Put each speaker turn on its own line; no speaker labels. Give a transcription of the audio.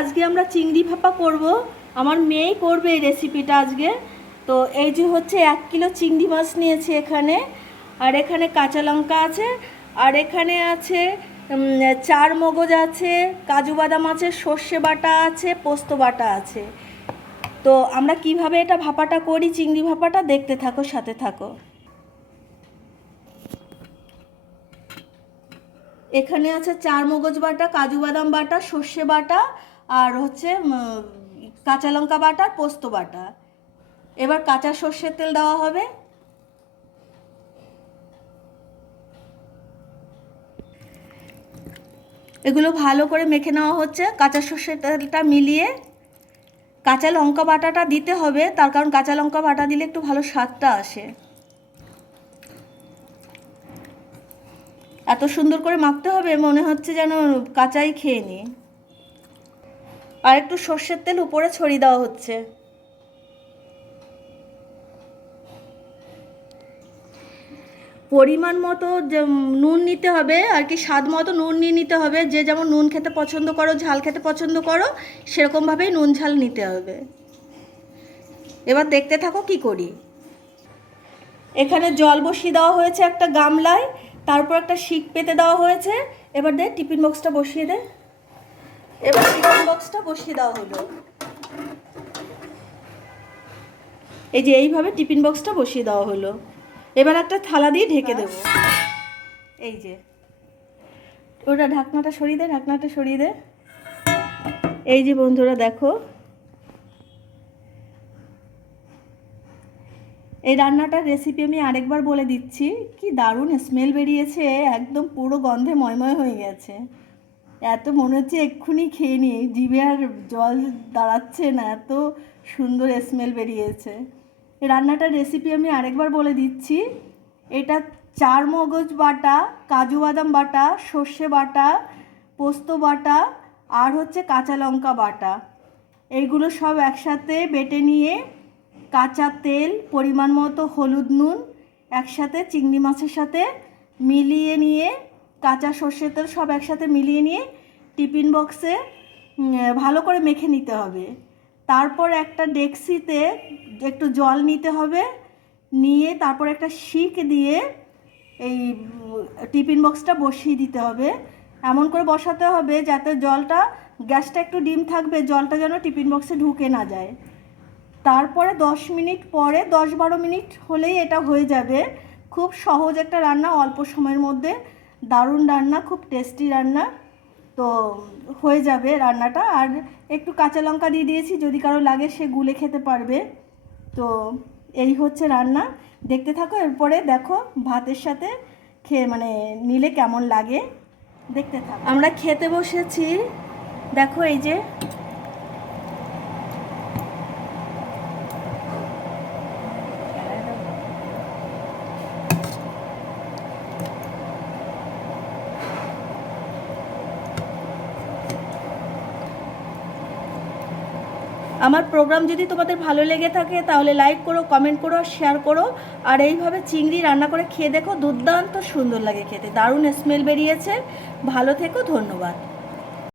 আজকে আমরা চিংড়ি ভাপা করব। আমার মেয়েই করবে এই রেসিপিটা আজকে। তো এই যে হচ্ছে এক কিলো চিংড়ি মাছ নিয়েছি এখানে। আর এখানে কাঁচা লঙ্কা আছে। আর এখানে আছে চার মগজ আছে, কাজু বাদাম আছে, সর্ষে বাটা আছে, পোস্ত বাটা আছে। তো আমরা কীভাবে এটা ভাপাটা করি, চিংড়ি ভাপাটা, দেখতে থাকো, সাথে থাকো। এখানে আছে চার মগজ বাটা, কাজু বাদাম বাটা, সর্ষে বাটা, আর হচ্ছে কাঁচা লঙ্কা বাটা পোস্ত বাটা। এবার কাঁচা সর্ষের তেল দেওয়া হবে। এগুলো ভালো করে মেখে নেওয়া হচ্ছে। কাঁচা সর্ষের তেলটা মিলিয়ে কাঁচা লঙ্কা বাটাটা দিতে হবে। তার কারণ কাঁচা লঙ্কা বাটা দিলে একটু ভালো স্বাদটা আসে। এত সুন্দর করে মাখতে হবে, মনে হচ্ছে যেন কাঁচাই খেয়ে নিই আর একটু সর্ষের তেল উপরে ছড়িয়ে দেওয়া হচ্ছে। পরিমাণ মতো নুন নিতে হবে, আর কি স্বাদ মতো নুন নিয়ে নিতে হবে। যে যেমন নুন খেতে পছন্দ করো, ঝাল খেতে পছন্দ করো, সেরকমভাবেই নুন ঝাল নিতে হবে। এবার দেখতে থাকো কি করি। এখানে জল বসিয়ে দেওয়া হয়েছে একটা গামলায়। তারপর একটা শিক পেতে দেওয়া হয়েছে। এবার দে, টিফিন বক্সটা বসিয়ে দে। এবার টিফিন বক্সটা বসিয়ে দেওয়া হলো। এই যে এইভাবে টিফিন বক্সটা বসিয়ে দেওয়া হলো। এবার একটা থালা দিয়ে ঢেকে দেবো। এই যে। ওটা ঢাকনাটা সরিয়ে দে, ঢাকনাটা সরিয়ে দে। এই যে বন্ধুরা, দেখো। এই রান্নাটার রেসিপি আমি আরেকবার বলে দিচ্ছি। কি দারুণ স্মেল বেরিয়েছে, একদম পুরো গন্ধে ময়ময় হয়ে গেছে। এত মনে হচ্ছে এক্ষুনি খেয়ে নিই জিভে আর জল দাঁড়াচ্ছে না, এত সুন্দর স্মেল বেরিয়েছে। রান্নাটার রেসিপি আমি আরেকবার বলে দিচ্ছি। এটা চার মগজ বাটা, কাজু বাদাম বাটা, সর্ষে বাটা, পোস্ত বাটা, আর হচ্ছে কাঁচা লঙ্কা বাটা। এইগুলো সব একসাথে বেটে নিয়ে কাঁচা তেল, পরিমাণ মতো হলুদ নুন, একসাথে চিংড়ি মাছের সাথে মিলিয়ে নিয়ে, কাঁচা সর্ষের তেল সব একসাথে মিলিয়ে নিয়ে টিফিন বক্সে ভালো করে মেখে নিতে হবে। তারপর একটা ডেক্সিতে একটু জল নিতে হবে, নিয়ে তারপর একটা শিক দিয়ে এই টিফিন বক্সটা বসিয়ে দিতে হবে। এমন করে বসাতে হবে যাতে জলটা, গ্যাসটা একটু ডিম থাকবে, জলটা যেন টিফিন বক্সে ঢুকে না যায়। তারপরে দশ মিনিট পরে, দশ বারো মিনিট হলেই এটা হয়ে যাবে। খুব সহজ একটা রান্না, অল্প সময়ের মধ্যে। দারুণ রান্না, খুব টেস্টি রান্না। তো হয়ে যাবে রান্নাটা। আর একটু কাঁচা লঙ্কা দিয়ে দিয়েছি, যদি কারও লাগে সে গুলে খেতে পারবে। তো এই হচ্ছে রান্না। দেখতে থাকো, এরপরে দেখো ভাতের সাথে খেয়ে মানে নিলে কেমন লাগে। দেখতে থাকো। আমরা খেতে বসেছি। দেখো এই যে আমার প্রোগ্রাম যদি তোমাদের ভালো লেগে থাকে, তাহলে লাইক করো কমেন্ট করো শেয়ার করো। আর এইভাবে চিংড়ি রান্না করে খেয়ে দেখো, দুর্দান্ত সুন্দর লাগে খেতে। দারুণ স্মেল বেরিয়েছে। ভালো থেকো, ধন্যবাদ।